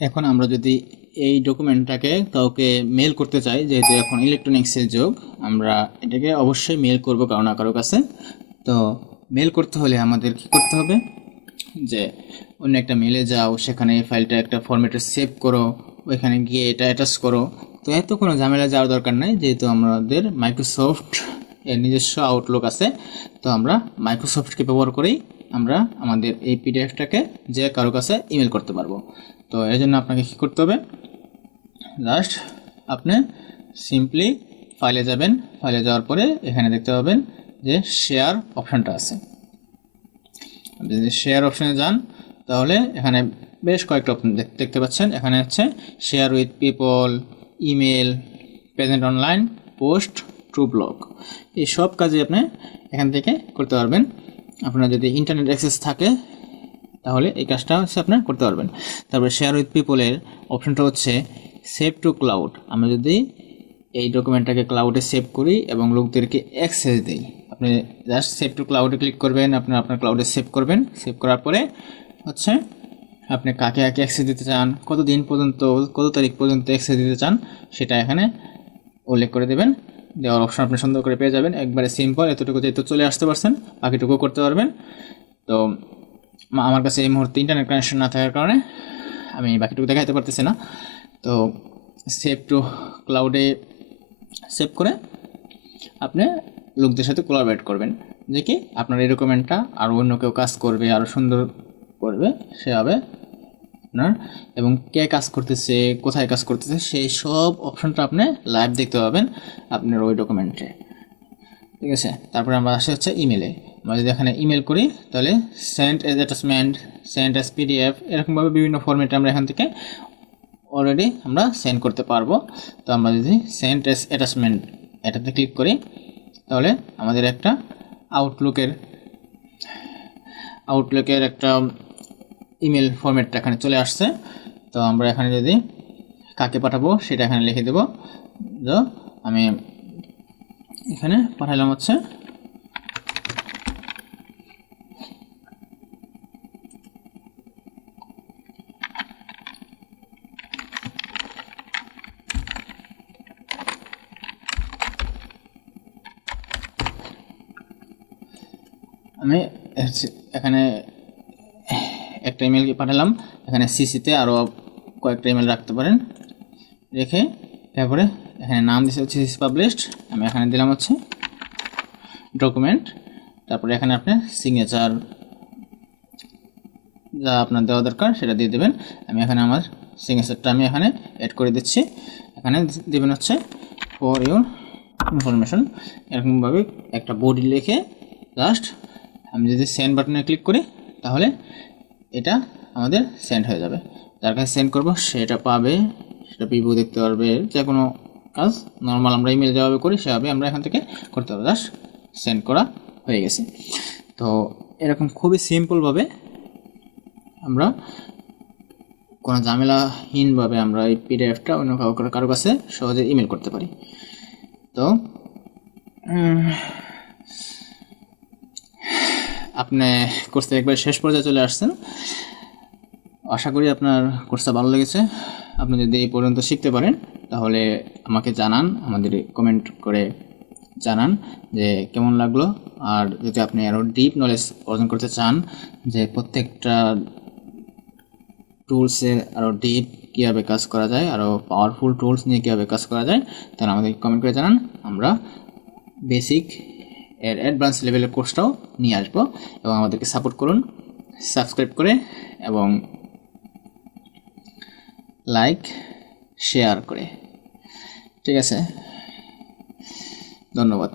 এখন আমরা যদি এই ডকুমেন্টটাকে কাউকে মেল করতে চাই, যেহেতু এখন ইলেকট্রনিক্সের যুগ, আমরা এটাকে অবশ্যই মেল করব কারো না কারো কাছে। তো মেল করতে হলে আমাদের কি করতে হবে, যে অন্য একটা মেলে যাও, সেখানে এই ফাইলটা একটা ফরম্যাটে সেভ করো, ওইখানে গিয়ে এটা অ্যাটাচ করো। তো এত কোনো ঝামেলা যাওয়ার দরকার নাই, যেহেতু আমাদের মাইক্রোসফট এর নিজস্ব আউটলুক আছে। তো আমরা মাইক্রোসফটকে ব্যবহার করেই আমরা আমাদের এই পিডিএফটাকে যে কারো কাছে ইমেল করতে পারবো। তো এর জন্য আপনাকে কী করতে হবে, জাস্ট আপনি সিম্পলি ফাইলে যাবেন। ফাইলে যাওয়ার পরে এখানে দেখতে পাবেন যে শেয়ার অপশানটা আছে। আপনি যদি শেয়ার অপশানে যান তাহলে এখানে বেশ কয়েকটা অপশন দেখতে পাচ্ছেন। এখানে হচ্ছে share with people, email, present online, post, true blog. এই সব কাজই আপনি এখান থেকে করতে পারবেন। আপনার যদি ইন্টারনেট অ্যাক্সেস থাকে তাহলে এই কাজটা হচ্ছে আপনার করতে পারবেন। তারপরে শেয়ার উইথ পিপলের অপশনটা হচ্ছে সেভ টু ক্লাউড। আমরা যদি এই ডকুমেন্টটাকে ক্লাউডে সেভ করি এবং লোকদেরকে অ্যাক্সেস দিই, আপনি জাস্ট সেভ টু ক্লাউডে ক্লিক করবেন, আপনার ক্লাউডে সেভ করবেন। সেভ করার পরে হচ্ছে আপনি কাকে কাকে অ্যাক্সেস দিতে চান, কত দিন পর্যন্ত, কত তারিখ পর্যন্ত অ্যাক্সেস দিতে চান, সেটা এখানে উল্লেখ করে দেবেন। দেওয়ার অপশন আপনি সুন্দর করে পেয়ে যাবেন। একবারে সিম্পল, এতটুকু যেহেতু চলে আসতে পারছেন, বাকিটুকু করতে পারবেন। তো আমার কাছে এই মুহূর্তে ইন্টারনেট কানেকশন না থাকার কারণে আমি বাকিটুকু দেখাতে পারতেছি না। তো সেভ টু ক্লাউডে সেভ করে আপনি লোকদের সাথে কোলাবরেট করবেন, যে কি আপনার এই ডকুমেন্টটা আরও অন্য কেউ কাজ করবে, আরও সুন্দর করবে সেভাবে আপনার, এবং কে কাজ করতেছে, কোথায় কাজ করতেছে, সেই সব অপশনটা আপনি লাইভ দেখতে পাবেন আপনার ওই ডকুমেন্টে। ঠিক আছে, তারপরে আমরা আসে হচ্ছে ইমেলে। আমরা যদি এখানে ইমেল করি তাহলে send as attachment, send as PDF, এরকমভাবে বিভিন্ন ফরম্যাটে আমরা এখান থেকে অলরেডি আমরা সেন্ড করতে পারবো। তো আমরা যদি সেন্ড এজ অ্যাটাচমেন্ট এটাতে ক্লিক করি তাহলে আমাদের একটা আউটলুকের একটা ইমেল ফরম্যাটটা এখানে চলে আসছে। তো আমরা এখানে যদি কাকে পাঠাবো সেটা এখানে লিখে দেব। তো আমি এখানে পাঠালাম হচ্ছে আমি এখানে একটা ইমেল পাঠালাম। এখানে সিসিতে আরও কয়েকটা ইমেল রাখতে পারেন, রেখে তারপরে এখানে নাম দিতে হচ্ছে সিসি পাবলিশড। আমি এখানে দিলাম হচ্ছে ডকুমেন্ট। তারপরে এখানে আপনার সিগনেচার যা আপনার দেওয়া দরকার সেটা দিয়ে দেবেন। আমি এখানে আমার সিগনেচারটা আমি এখানে অ্যাড করে দিচ্ছি। এখানে দেবেন হচ্ছে ফর ইউর ইনফরমেশন, এরকমভাবে একটা বডি লিখে জাস্ট আমি যদি সেন্ড বাটনে ক্লিক করি তাহলে এটা আমাদের সেন্ড হয়ে যাবে। যার কাছে সেন্ড করব সেটা পাবে, সেটা প্রিভিউ দেখতে পারবে। যে কোনো কাজ নর্মাল আমরা ইমেল যেভাবে করি সেভাবে আমরা এখান থেকে করতে পারবো। জাস্ট সেন্ড করা হয়ে গেছে। তো এরকম খুবই সিম্পলভাবে আমরা কোনো ঝামেলাহীনভাবে আমরা এই পিডিএফটা অন্য কারো কাছে সহজে ইমেল করতে পারি। তো আপনি কোর্সে একবার শেষ পর্যায়ে চলে আসছেন। আশা করি আপনার কোর্সটা ভালো লেগেছে। আপনি যদি এই পর্যন্ত শিখতে পারেন তাহলে আমাকে জানান, আমাদের কমেন্ট করে জানান যে কেমন লাগলো। আর যদি আপনি আরও ডিপ নলেজ অর্জন করতে চান যে প্রত্যেকটা টুলসে আরও ডিপ কীভাবে কাজ করা যায়, আরও পাওয়ারফুল টুলস নিয়ে কীভাবে কাজ করা যায়, তাহলে আমাদেরকে কমেন্ট করে জানান। আমরা বেসিক এর অ্যাডভান্স লেভেলের কোর্সটাও নিয়ে আসবো, এবং আমাদেরকে সাপোর্ট করুন সাবস্ক্রাইব করে এবং লাইক শেয়ার করে। ঠিক আছে, ধন্যবাদ।